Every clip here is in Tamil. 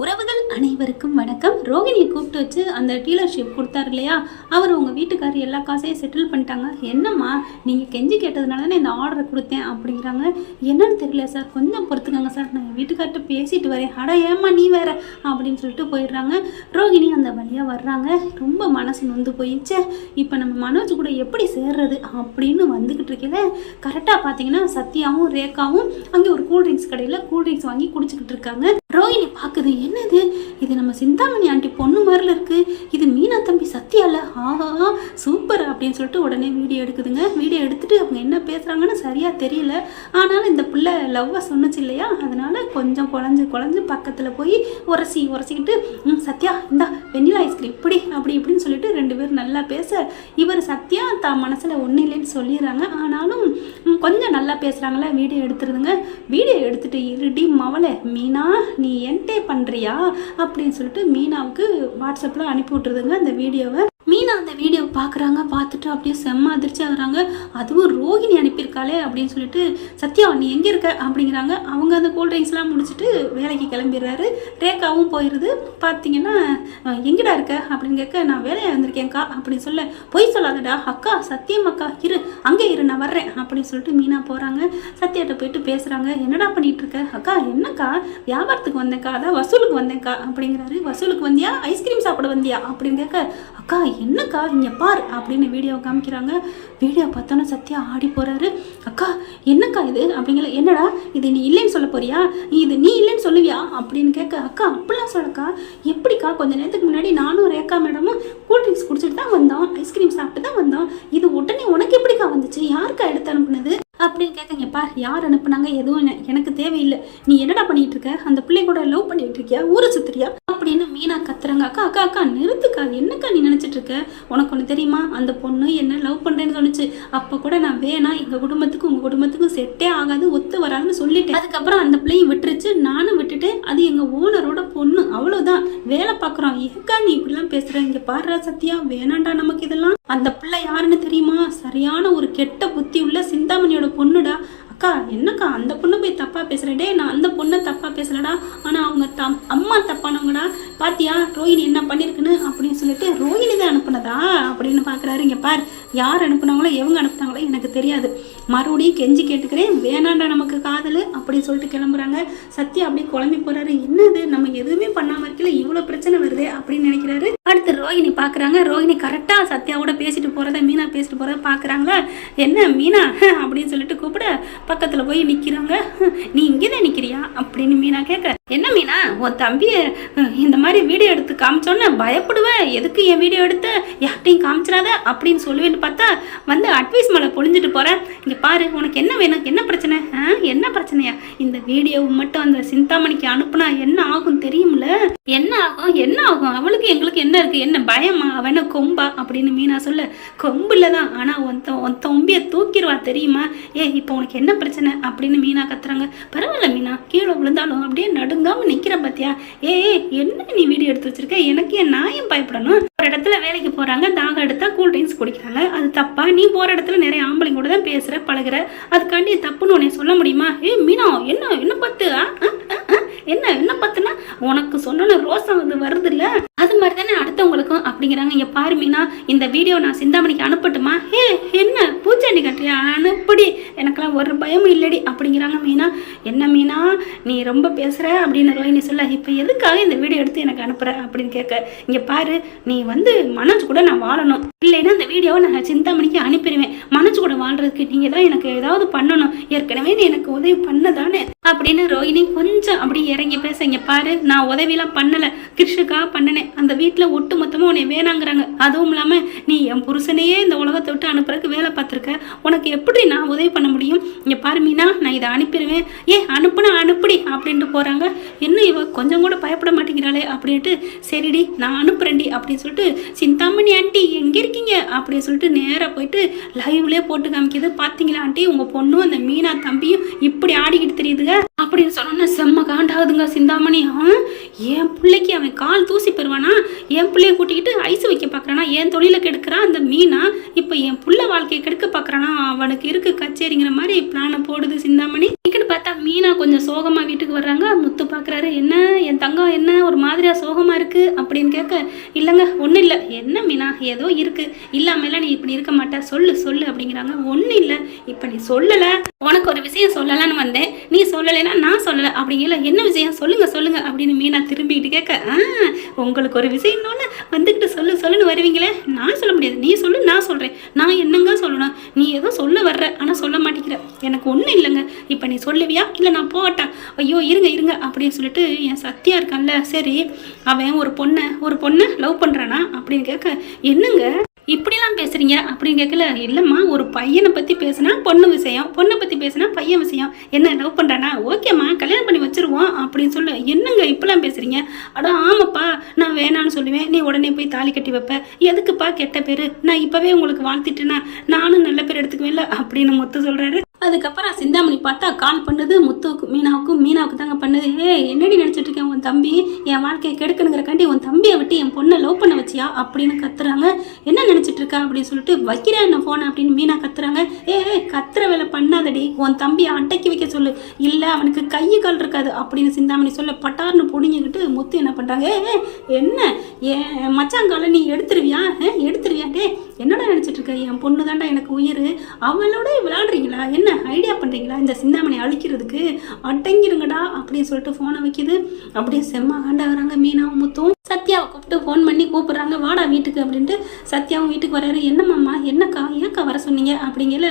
உறவுகள் அனைவருக்கும் வணக்கம். ரோகிணியை கூப்பிட்டு வச்சு அந்த டீலர்ஷிப் கொடுத்தாரு இல்லையா, அவர் உங்கள் வீட்டுக்காரர் எல்லா காசையும் செட்டில் பண்ணிட்டாங்க. என்னம்மா நீங்கள் கெஞ்சி கேட்டதுனால தான் இந்த ஆர்டரை கொடுத்தேன் அப்படிங்கிறாங்க. என்னன்னு தெரியல சார், கொஞ்சம் பொறுத்துக்கங்க சார், நான் என் வீட்டுக்கார்ட்ட பேசிட்டு வரேன். அடா ஏம்மா நீ வேற அப்படின்னு சொல்லிட்டு போயிடுறாங்க. ரோகிணி அந்த வழியாக வர்றாங்க. ரொம்ப மனசு நொந்து போயிடுச்சு. இப்போ நம்ம மனோஜ் கூட எப்படி சேர்றது அப்படின்னு வந்துக்கிட்டு இருக்கல, கரெக்டாக பார்த்தீங்கன்னா சத்யாவும் ரேகாவும் அங்கே ஒரு கூல்ட்ரிங்க்ஸ் கடையில் கூல்ட்ரிங்க்ஸ் வாங்கி குடிச்சிக்கிட்டு இருக்காங்க. ரோகிணி பார்க்குது, என்னது இது, நம்ம சிந்தாமணி ஆண்டி பொண்ணு மாதிரில இருக்குது, இது மீனா தம்பி சத்தியால, ஆஹா சூப்பர் அப்படின்னு சொல்லிட்டு உடனே வீடியோ எடுக்குதுங்க. வீடியோ எடுத்துட்டு அவங்க என்ன பேசுகிறாங்கன்னு சரியாக தெரியல. ஆனாலும் இந்த பிள்ளை லவ்வை சொன்னுச்சு இல்லையா, அதனால கொஞ்சம் குழஞ்சு பக்கத்தில் போய் உரசிக்கிட்டு சத்யா இந்தா வெண்ணிலா ஐஸ்கிரீம் இப்படின்னு சொல்லிட்டு ரெண்டு பேரும் நல்லா பேச, இவர் சத்யா தான் மனசில் ஒன்றும் இல்லைன்னு சொல்லிடுறாங்க. ஆனாலும் கொஞ்சம் நல்லா பேசுகிறாங்களே, வீடியோ எடுத்துருதுங்க. வீடியோ எடுத்துட்டு இருடி மவளை மீனா நீ என்டே பண்ணுறியா அப்படின்னு சொல்லிட்டு மீனாவுக்கு வாட்ஸ்அப்பில் அனுப்பி விட்டுருதுங்க அந்த வீடியோவை. மீனா அந்த வீடியோவை பார்க்குறாங்க. பார்த்துட்டு அப்படியே செம்ம அதிர்ச்சி ஆகுறாங்க. அதுவும் ரோகிணி அனுப்பியிருக்காளே அப்படின்னு சொல்லிட்டு, சத்யா நீ எங்கே இருக்க அப்படிங்கிறாங்க. அவங்க அந்த கூல்ட்ரிங்க்ஸ்லாம் முடிச்சுட்டு வேலைக்கு கிளம்பிடுறாரு. ரேகாவும் போயிடுது. பார்த்தீங்கன்னா எங்கடா இருக்க அப்படின்னு கேட்க, நான் வேலையாக இருந்திருக்கேன்க்கா அப்படின்னு சொல்ல, பொய் சொல்லாதடா அக்கா, சத்தியம் அக்கா, அங்கே நான் வர்றேன் அப்படின்னு சொல்லிட்டு மீனா போகிறாங்க. சத்யாட்ட போயிட்டு பேசுகிறாங்க. என்னடா பண்ணிட்டு இருக்க? அக்கா என்னக்கா, வியாபாரத்துக்கு வந்தேன்க்கா, அதான் வசூலுக்கு வந்தேன்க்கா அப்படிங்கிறாரு. வசூலுக்கு வந்தியா, ஐஸ்கிரீம் சாப்பிட வந்தியா அப்படின்னு கேட்க, அக்கா என்னக்கா இங்கே பார் அப்படின்னு வீடியோவை காமிக்கிறாங்க. வீடியோ பார்த்தோன்னா சத்யா ஆடி போகிறாரு. அக்கா என்னக்கா இது அப்படிங்கிற, என்னடா இது நீ இல்லைன்னு சொல்ல போறியா, இது நீ இல்லைன்னு சொல்லுவியா அப்படின்னு கேட்க, அக்கா அப்படிலாம் சொல்லக்கா, எப்படிக்கா கொஞ்ச நேரத்துக்கு முன்னாடி நானும் ரேகா மேடமும் கூல்ட்ரிங்க்ஸ் குடிச்சிட்டு தான் வந்தோம், ஐஸ்கிரீம் சாப்பிட்டு தான் வந்தோம், இது உடனே உனக்கு எப்படிக்கா வந்துச்சு, யாருக்கா எடுத்து அனுப்புனது அப்படின்னு கேட்குங்க. பார் யார் அனுப்புனாங்க எதுவும் எனக்கு தேவையில்லை, நீ என்னடா பண்ணிட்டு இருக்க, அந்த பிள்ளை கூட லவ் பண்ணிட்டு இருக்கியா, ஊரை சுத்துறியா அப்படின்னு மீனா கத்துறாங்க. அக்கா அக்கா அக்கா நிறுத்துக்கா, என்னக்கா நீ நினைச்சிட்டு இருக்க, உனக்கு ஒன்று தெரியுமா, அந்த பொண்ணு என்ன லவ் பண்ணுறேன்னு சொன்னிச்சு, அப்போ கூட நான் வேணா எங்கள் குடும்பத்துக்கும் உங்கள் குடும்பத்துக்கும் செட்டே ஆகாது, ஒத்து வராதுன்னு சொல்லிட்டேன். அதுக்கப்புறம் அந்த பிள்ளையும் விட்டுருச்சு, நானும் விட்டுட்டேன், அது எங்கள் ஓனரோட பொண்ணு, அவ்வளோதான், வேலை பார்க்குறோம், ஏக்கா நீ இப்படிலாம் பேசுகிற, இங்கே பாடுறா சத்யா வேணாண்டா நமக்கு இதெல்லாம். அந்த பிள்ளை யாருன்னு தெரியுமா, சரியான ஒரு கெட்ட புத்தி உள்ள சிந்தாமணியோட பொண்ணுடா. அக்கா என்னக்கா அந்த பொண்ணு போய் தப்பாக பேசுகிறடே, நான் அந்த பொண்ணை தப்பாக பேசலடா, ஆனால் அவங்க அம்மா தப்பானவங்கடா, பாத்தியா ரோஹிணி என்ன பண்ணியிருக்குன்னு அப்படின்னு சொல்லிட்டு, ரோஹிணி தான் அனுப்புனதா அப்படின்னு பார்க்குறாரு. இங்கே பார் யார் அனுப்புனாங்களோ எவங்க அனுப்புனாங்களோ எனக்கு தெரியாது, மறுபடியும் கெஞ்சி கேட்டுக்கிறேன், வேணாண்டா நமக்கு காதல் அப்படின்னு சொல்லிட்டு கிளம்புறாங்க. சத்யா அப்படியே குழம்பி போகிறாரு. என்னது நம்ம எதுவுமே பண்ணாமல் இருக்கல, இவ்வளோ பிரச்சனை வருதே அப்படின்னு நினைக்கிறாரு. அடுத்து ரோஹிணி பார்க்குறாங்க. ரோஹிணி கரெக்டாக சத்யாவோட பேசிட்டு போகிறத, மீனா பேசிட்டு போகிறத பார்க்குறாங்களா. என்ன மீனா அப்படின்னு சொல்லிட்டு கூப்பிட பக்கத்தில் போய் நிற்கிறாங்க. நீ இங்கே தான் நிற்கிறியா அப்படின்னு மீனா கேட்க, என்ன மீனா உன் தம்பியை இந்த மாதிரி வீடியோ எடுத்து காமிச்சோன்னே பயப்படுவேன், எதுக்கு என் வீடியோ எடுத்து யார்ட்டையும் காமிச்சிடாத அப்படின்னு சொல்லுவேன்னு பார்த்தா வந்து அட்வைஸ் மேலே பொழிஞ்சிட்டு போகிறேன். இங்கே பாரு உனக்கு என்ன வேணும், என்ன பிரச்சனை, என்ன பிரச்சனையா, இந்த வீடியோவை மட்டும் அந்த சிந்தாமணிக்கு அனுப்புனா என்ன ஆகும் தெரியுமில்ல, என்ன ஆகும் அவளுக்கு எங்களுக்கு என்ன இருக்குது, என்ன பயமா, அவன கொம்பா அப்படின்னு மீனா சொல்ல, கொம்புல தான், ஆனால் ஒன் தொம்பியை தூக்கிடுவா தெரியுமா, இப்போ உனக்கு என்ன பிரச்சனை அப்படின்னு மீனா கத்துறாங்க. பரவாயில்ல மீனா, கீழே விழுந்தாலும் அப்படியே நடுங்காம நிக்கிற பாத்தியா, என்ன நீ வீடியோ எடுத்து வச்சிருக்க, எனக்கு ஏன் நான் பயப்படணும். ஒரு இடத்துல வேலைக்கு போறாங்க, தாகம் எடுத்தா கூல்ட்ரிங்க்ஸ் குடிக்கிறாங்க, அது தப்பா, நீ போற இடத்துல நிறைய ஆம்பளைங்க கூட தான் பேசுற பழகுற, அதுக்காண்டி தப்புன்னு உன்னை சொல்ல முடியுமா, மீனா என்ன பத்து என்ன பத்துனா உனக்கு சொன்ன ரோசம் வந்து வருது இல்ல, அது மாதிரி தானே அடுத்தவங்களுக்கும் அப்படிங்கிறாங்க. இங்க பாரு மீனா, இந்த வீடியோ நான் சிந்தாமணிக்கு அனுப்பட்டுமா, என்ன பூச்சாண்டி கட்டுறியா, அனுப்படி, எனக்கெல்லாம் ஒரு பயமும் இல்லடி அப்படிங்கிறாங்க. மீனா என்ன மீனா நீ ரொம்ப பேசுற அப்படின்னு ரோஹிணி சொல்ல, இப்போ எதுக்காக இந்த வீடியோ எடுத்து எனக்கு அனுப்புற அப்படின்னு கேட்க, இங்க பாரு நீ வந்து மனோஜ் கூட நான் வாழணும், இல்லைன்னா அந்த வீடியோவை நான் சிந்தாமணிக்கு அனுப்பிடுவேன், மனோஜ் கூட வாழ்றதுக்கு நீங்க தான் எனக்கு ஏதாவது பண்ணணும், ஏற்கனவே நீ எனக்கு உதவி பண்ணதானே அப்படின்னு ரோஹிணி கொஞ்சம் அப்படி இறங்கி பேச, இங்க பாரு நான் உதவியெல்லாம் பண்ணல, கிருஷ்ணுக்கா பண்ணினேன், அந்த வீட்டில் ஒட்டு மொத்தமாக உன்னை வேணாங்கிறாங்க, அதுவும் இல்லாமல் நீ என் புருஷனையே இந்த உலகத்தை விட்டு அனுப்புறதுக்கு வேலை பார்த்துருக்க, உனக்கு எப்படி நான் உதவி பண்ண முடியும், இங்கே பாரு மீனா நான் இதை அனுப்பிடுவேன், அனுப்புடி அப்படின்ட்டு போகிறாங்க. என்ன இவ கொஞ்சம் கூட பயப்பட மாட்டேங்கிறாளே அப்படின்ட்டு, சரிடி நான் அனுப்புறேன்டி அப்படின்னு சொல்லிட்டு, சிந்தாமணி ஆண்டி எங்கே இருக்கீங்க அப்படின்னு சொல்லிட்டு நேராக போயிட்டு லைவ்லேயே போட்டு காமிக்கிது. பார்த்தீங்களா ஆண்டி உங்கள் பொண்ணும் அந்த மீனா தம்பியும் இப்படி ஆடிக்கிட்டு தெரியுதுங்க அப்படின்னு சொன்னோன்னா செம்ம காண்டாகுதுங்க சிந்தாமணி. என் பிள்ளைக்கு அவன் கால் தூசி பெறுவானா, என் பிள்ளைய கூட்டிக்கிட்டு ஐஸ் வைக்க பார்க்குறானா, என் தொழிலை கெடுக்கிறான் அந்த மீனா, இப்போ என் புள்ள வாழ்க்கையை கெடுக்க பார்க்குறானா, அவனுக்கு இருக்கு கச்சேரிங்கிற மாதிரி பிளானை போடுது சிந்தாமணி. பார்த்தா மீனா மீனா கொஞ்சம் சோகமாக வீட்டுக்கு வர்றாங்க. முத்து பார்க்குறாரு. என்ன என் தங்கம் என்ன ஒரு மாதிரியாக சோகமாக இருக்குது அப்படின்னு கேட்க, இல்லைங்க ஒன்றும் இல்லை. என்ன மீனா ஏதோ இருக்குது, இல்லாமல் நீ இப்படி இருக்க மாட்டே, சொல்லு சொல்லு அப்படிங்கிறாங்க. ஒன்றும் இல்லை, இப்போ நீ சொல்லலை, உனக்கு ஒரு விஷயம் சொல்லலான்னு வந்தேன், நீ சொல்லலைன்னா நான் சொல்லலை அப்படிங்கல. என்ன விஷயம் சொல்லுங்க சொல்லுங்க அப்படின்னு மீனா திரும்பிக்கிட்டு கேட்க, உங்களுக்கு ஒரு விஷயம் இன்னொன்று வந்துக்கிட்டு சொல்லுன்னு வருவீங்களே, நான் சொல்ல முடியாது, நீ சொல்லு நான் சொல்கிறேன். நான் என்னங்க சொல்லணும், நீ ஏதோ சொல்ல வர்ற ஆனால் சொல்ல மாட்டேங்கிற. எனக்கு ஒன்றும் இல்லைங்க, இப்போ நீ சொல்லுவியா இல்லை நான் போட்டேன்? ஐயோ இருங்க அப்படின்னு சொல்லிட்டு என் சத்தியா இருக்கான்ல, சரி அவன் ஒரு பொண்ணை லவ் பண்ணுறானா அப்படின்னு கேட்க, என்னங்க இப்படிலாம் பேசுறீங்க அப்படின்னு கேட்கல. இல்லைம்மா ஒரு பையனை பற்றி பேசினா பொண்ணு விஷயம், பொண்ணை பற்றி பேசினா பையன் விஷயம், என்ன லவ் பண்ணுறானா, ஓகேம்மா கல்யாணம் பண்ணி வச்சுருவோம் அப்படின்னு சொல்ல. என்னங்க இப்படிலாம் பேசுகிறீங்க? அடா ஆமாப்பா நான் வேணான்னு சொல்லுவேன், நீ உடனே போய் தாலி கட்டி வைப்ப, எதுக்குப்பா கெட்ட பேர், நான் இப்போவே உங்களுக்கு வாழ்த்திட்டேன்னா நானும் நல்ல பேர் எடுத்துக்குவேன்ல அப்படின்னு முத்து சொல்கிறாரு. அதுக்கப்புறம் சிந்தாமணி பார்த்தா கால் பண்ணுது முத்துவுக்கும் மீனாவுக்கு தாங்க பண்ணுது. என்னடி நினச்சிட்டு இருக்கேன், உன் தம்பி என் வாழ்க்கையை கெடுக்கணுங்கிறக்காண்டி உன் தம்பியை விட்டு என் பொண்ணை லவ் பண்ண வச்சியா அப்படின்னு கத்துறாங்க. என்ன நினச்சிட்டு இருக்கா அப்படின்னு சொல்லிட்டு, வைக்கிறேன் என்ன ஃபோனை அப்படின்னு மீனா கத்துறாங்க. கத்துற வேலை பண்ணாதடி, உன் தம்பியை அடக்கி வைக்க சொல்லு, இல்லை அவனுக்கு கை கால் இருக்காது அப்படின்னு சிந்தாமணி சொல்ல, பட்டார்னு பிடிங்கிக்கிட்டு முத்து என்ன பண்ணுறாங்க, என்ன என் மச்சாங்கால நீ எடுத்துருவியா டே என்னடா நினச்சிட்டு இருக்க, என் பொண்ணு தாண்டா எனக்கு உயிர், அவளோட விளையாடுறீங்களா, என்ன ஐடியா பண்ணுறீங்களா இந்த சிந்தாமணி அழிக்கிறதுக்கு, அடங்கிருங்கடா அப்படின்னு சொல்லிட்டு ஃபோனை வைக்கிது. அப்படியே செம்ம ஆண்டாகிறாங்க மீனாவும் முத்தும். சத்யாவை கூப்பிட்டு ஃபோன் பண்ணி கூப்பிட்றாங்க, வாடா வீட்டுக்கு அப்படின்ட்டு. சத்யாவும் வீட்டுக்கு வர்றாரு. என்னம்மாம்மா என்னக்கா ஏன்க்கா வர சொன்னீங்க அப்படிங்கல.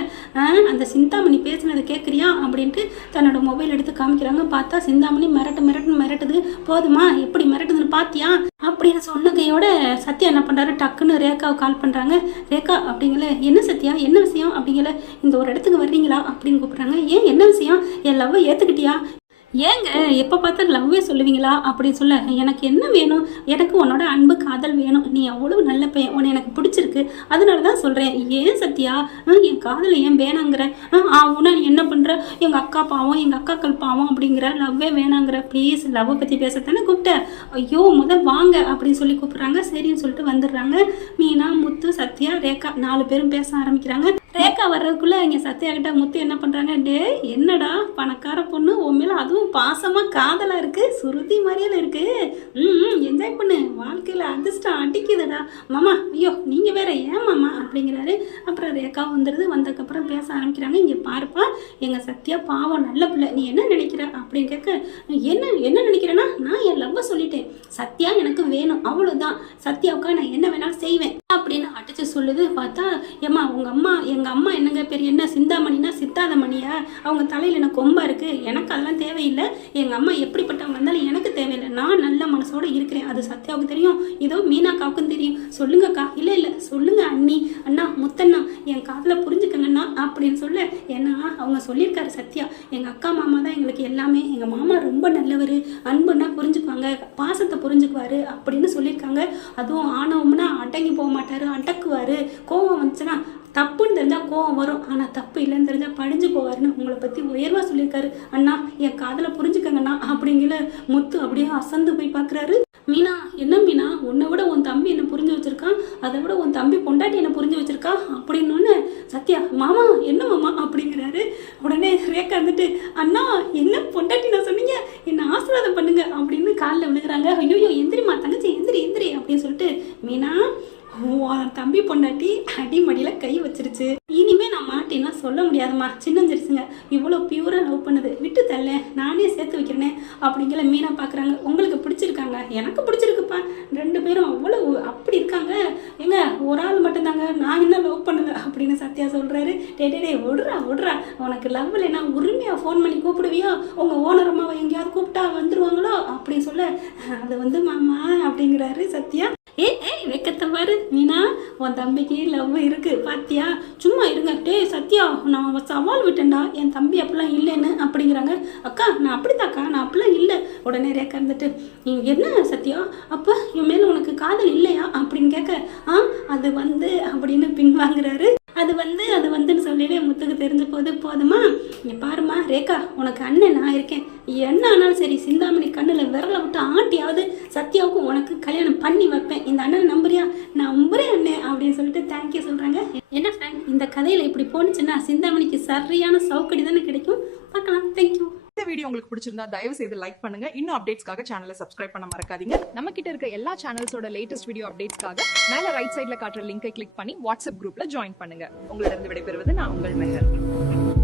அந்த சிந்தாமணி பேசுனதை கேட்குறியா அப்படின்ட்டு தன்னோட மொபைல் எடுத்து காமிக்கிறாங்க. பார்த்தா சிந்தாமணி மிரட்டுது. போதுமா எப்படி மிரட்டுதுன்னு பார்த்தியா அப்படின்னு சொன்னதையோட சத்யா என்ன பண்ணுறாரு, டக்குன்னு ரேகாவை கால் பண்ணுறாங்க. ரேகா அப்படிங்கல, என்ன சத்யா என்ன விஷயம் அப்படிங்கல, இந்த ஒரு இடத்துக்கு வர்றீங்களா அப்படின்னு கூப்பிட்றாங்க. ஏன் என்ன விஷயம், என் லவ்வை ஏற்றுக்கிட்டியா, ஏங்க எப்போ பார்த்தா லவ்வே சொல்லுவீங்களா அப்படின்னு சொல்ல, எனக்கு என்ன வேணும், எனக்கு உன்னோட அன்பு காதல் வேணும், நீ அவ்வளோ நல்ல பையன், உன்னை எனக்கு பிடிச்சிருக்கு, அதனால தான் சொல்கிறேன். ஏன் சத்யா என் காதலை ஏன் வேணாங்கிற, உன்னா நீ என்ன பண்ணுற, எங்கள் அக்கா பாவம் எங்கள் அக்காக்கள் பாவம் அப்படிங்கிற, லவ்வே வேணாங்கிற, ப்ளீஸ் லவ்வை பற்றி பேசத்தானே கூப்பிட்டேன், ஐயோ வாங்க அப்படின்னு சொல்லி கூப்பிட்றாங்க. சரின்னு சொல்லிட்டு வந்துடுறாங்க. மீனா முத்து சத்யா ரேகா 4 பேரும் பேச ஆரம்பிக்கிறாங்க. ரேகா வர்றதுக்குள்ளே இங்கே சத்யா கிட்ட முத்து என்ன பண்ணுறாங்க, டே என்னடா பணக்கார பொண்ணு உன் மேலே அதுவும் பாசமாக காதலாக இருக்குது, சுருதி மாதிரியில இருக்குது, என்ஜாய் பண்ணு, வாழ்க்கையில் அதிர்ஷ்டம் அடிக்குதுடா மாமா, ஐயோ நீங்கள் வேற ஏன் மாமா அப்படிங்கிறாரு. அப்புறம் ரேகா வந்துடுது. வந்ததுக்கப்புறம் பேச ஆரம்பிக்கிறாங்க. இங்கே பாருப்பா எங்கள் சத்யா பாவம் நல்ல பிள்ளை, நீ என்ன நினைக்கிற அப்படின்னு கேட்க, என்ன நினைக்கிறேன்னா நான் என் லவ்வை சொல்லிட்டேன், சத்யா எனக்கு வேணும் அவ்வளோதான், சத்யாவுக்கா நான் என்ன வேணாலும் செய்வேன் அப்படின்னு அடிச்சு சொல்லுது. பார்த்தா ஏம்மா எங்கள் அம்மா என்னங்க பெரிய என்ன சிந்தாமணினா சித்தாத மணியா, அவங்க தலையில் எனக்கு கொம்பா இருக்குது, எனக்கு அதெல்லாம் தேவையில்லை, எங்கள் அம்மா எப்படிப்பட்டவங்க இருந்தாலும் எனக்கு தேவையில்லை, நான் நல்ல மனசோடு இருக்கிறேன், அது சத்யாவுக்கு தெரியும், இதோ மீனாக்காவுக்கும் தெரியும், சொல்லுங்கக்கா, இல்லை சொல்லுங்க அண்ணி, அண்ணா முத்தண்ணா என் காதில் புரிஞ்சுக்கங்கண்ணா அப்படின்னு சொல்ல. ஏன்னா அவங்க சொல்லியிருக்காரு சத்யா, எங்கள் அக்கா மாமா தான் எங்களுக்கு எல்லாமே, எங்கள் மாமா ரொம்ப நல்லவர், அன்புன்னா புரிஞ்சுக்குவாங்க, பாசத்தை புரிஞ்சுக்குவார் அப்படின்னு சொல்லியிருக்காங்க. அதுவும் ஆணவம்னா அடங்கி போக மாட்டார், அடக்குவார், கோவம் வந்துச்சுன்னா தப்புன்னு தெரிஞ்சால் கோவம் வரும், ஆனால் தப்பு இல்லைன்னு தெரிஞ்சால் படிஞ்சு போவார்னு உங்களை பற்றி உயர்வாக சொல்லியிருக்காரு அண்ணா, என் காதில் புரிஞ்சுக்கங்கண்ணா அப்படிங்கிற. முத்து அப்படியே அசந்து போய் பார்க்குறாரு. மீனா என்ன மீனா, உன்னை விட உன் தம்பி என்னை புரிஞ்சு வச்சிருக்கான், அதை விட உன் தம்பி பொண்டாட்டி என்னை புரிஞ்சு வச்சிருக்கா அப்படின்னு சத்யா, மாமா என்ன மாமா அப்படிங்கிறாரு. உடனே ரேகா வந்துட்டு, அண்ணா என்ன பொண்டாட்டி நான் சொன்னீங்க, என்னை ஆசீர்வாதம் பண்ணுங்க அப்படின்னு காலில் விழுகிறாங்க. ஐயோ எந்திரிமா தங்கச்சி எந்திரி அப்படின்னு சொல்லிட்டு, மீனா தம்பி பொண்டாட்டி அடிமடியில் கை வச்சிருச்சு, இனிமே நான் மாட்டேன்னா சொல்ல முடியாதுமா, சின்னஞ்சிருச்சுங்க, இவ்வளோ பியூராக லவ் பண்ணுது, விட்டு தள்ள நானே சேர்த்து வைக்கிறேனே அப்படிங்கிற. மீனா பார்க்குறாங்க. உங்களுக்கு பிடிச்சிருக்காங்க, எனக்கு பிடிச்சிருக்குப்பா, 2 பேரும் அவ்வளோ அப்படி இருக்காங்க, ஏங்க ஒரு ஆள் மட்டும்தாங்க, நான் என்ன லவ் பண்ணல அப்படின்னு சத்யா சொல்கிறாரு. டே விடுறா, உனக்கு லவ் இல்லைன்னா உரிமையாக ஃபோன் பண்ணி கூப்பிடுவியோ, உங்கள் ஓனர் அம்மாவை எங்கேயாவது கூப்பிட்டா வந்துடுவாங்களோ அப்படின்னு சொல்ல, அது மாமா அப்படிங்கிறாரு சத்யா. வெக்கத்தை பாரு மீனா, உன் தம்பிக்கு லவ் இருக்கு பாத்தியா, சும்மா இருங்க. டே சத்யா நான் சவால் விட்டேன்டா, என் தம்பி அப்படிலாம் இல்லைன்னு அப்படிங்கிறாங்க. அக்கா நான் அப்படித்தாக்கா, நான் அப்படிலாம் இல்லை. உடனே ரேக்கா இருந்துட்டு, என்ன சத்யா அப்போ என் மேலே உனக்கு காதல் இல்லையா அப்படின்னு கேட்க, அது அப்படின்னு பின்வாங்குறாரு. அது வந்துன்னு சொல்லிட்டு முத்துக்கு தெரிஞ்ச போதுமா, இங்கே பாருமா ரேகா, உனக்கு அண்ணன் நான் இருக்கேன், என்ன ஆனாலும் சரி சிந்தாமணி கண்ணில் விரலை விட்டு ஆட்டியாவது சத்யாவுக்கும் உனக்கு கல்யாணம் பண்ணி வைப்பேன், இந்த அண்ணனை நம்புறியா, நான் நம்புறேன் அண்ணன் அப்படின்னு சொல்லிட்டு தேங்க்யூ சொல்கிறாங்க. என்ன ஃப்ரெண்ட், இந்த கதையில் இப்படி போணுச்சுன்னா சிந்தாமணிக்கு சரியான சவுக்கடி தானே கிடைக்கும். பார்க்கலாம். தேங்க்யூ. இந்த வீடியோ உங்களுக்கு பிடிச்சிருந்தா தயவு செய்து லைக் பண்ணுங்க. இன்னும் அப்டேட்ஸ்க்காக சேனலை சப்ஸ்கிரைப் பண்ண மறக்காதீங்க. நம்ம கிட்ட இருக்க எல்லா சேனல்ஸோட லேட்டஸ்ட் வீடியோ அப்டேட்ஸ்க்காக மேல ரைட் சைடுல காட்டுற லிங்கை கிளிக் பண்ணி வாட்ஸ்அப் குரூப்ல ஜாயின் பண்ணுங்க. உங்களிடம் விடைபெறுவது நான் உங்கள் மெஹர்.